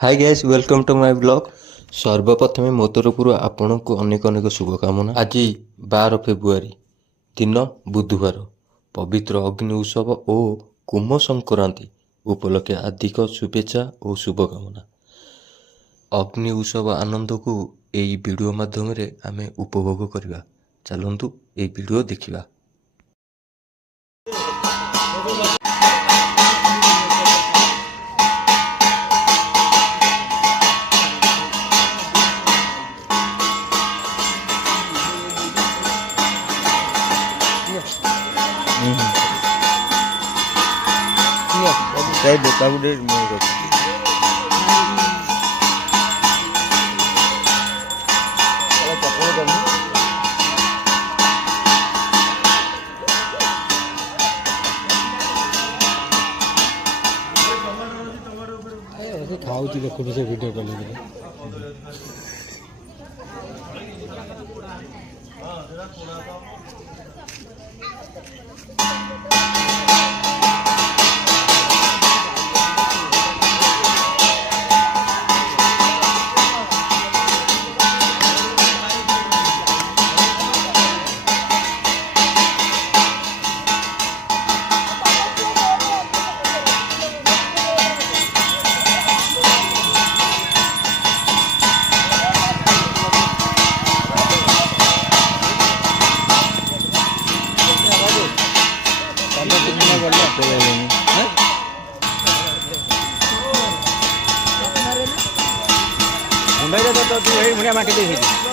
Hi guys welcome to my blog. सर्वप्रथमे मो तरफ आपण को अनेक अनेक शुभकामना। आज 12 फेब्रुआरी दिन बुधवार पवित्र अग्नि उत्सव और कुम संक्रांति उपलक्षे आर्थिक शुभेच्छा और शुभकामना। अग्नि उत्सव आनंद को यही वीडियो माध्यम आम उपभोग करवा। चलतु ये वीडियो देखा। Saya tahu dia mau ke. Kalau cakap kamu. Ayo, खाओ जी देखो से वीडियो कर लेंगे। मुंबई तो तू मुंडिया माटी दे